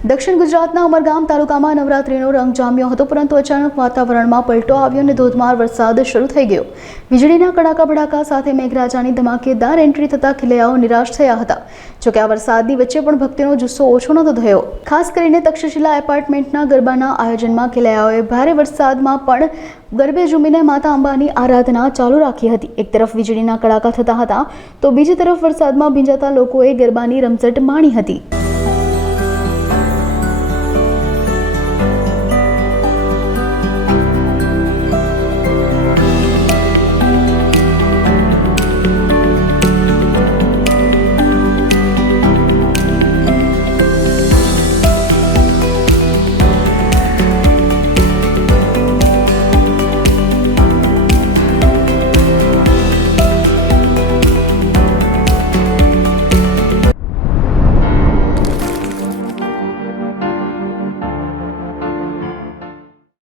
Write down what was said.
દક્ષિણ ગુજરાતના ઉમરગામ તાલુકામાં નવરાત્રીનો રંગ જામ્યો હતો, પરંતુ અચાનક વાતાવરણમાં પલટો આવ્યો અને ધોધમાર વરસાદ શરૂ થઈ ગયો। વીજળીના કડાકા ભડાકા સાથે મેઘરાજાની ધમાકેદાર એન્ટ્રી થતા ખેલૈયાઓ નિરાશ થયા હતા। જોકે આ વરસાદની વચ્ચે પણ ભક્તિનો જુસ્સો ઓછો નહોતો થયો। ખાસ કરીને તક્ષશિલા એપાર્ટમેન્ટના ગરબાના આયોજનમાં ખેલૈયાઓએ ભારે વરસાદમાં પણ ગરબે ઝૂમીને માતા અંબાની આરાધના ચાલુ રાખી હતી। એક તરફ વીજળીના કડાકા થતા હતા તો બીજી તરફ વરસાદમાં ભીંજાતા લોકોએ ગરબાની રમઝટ માણી હતી।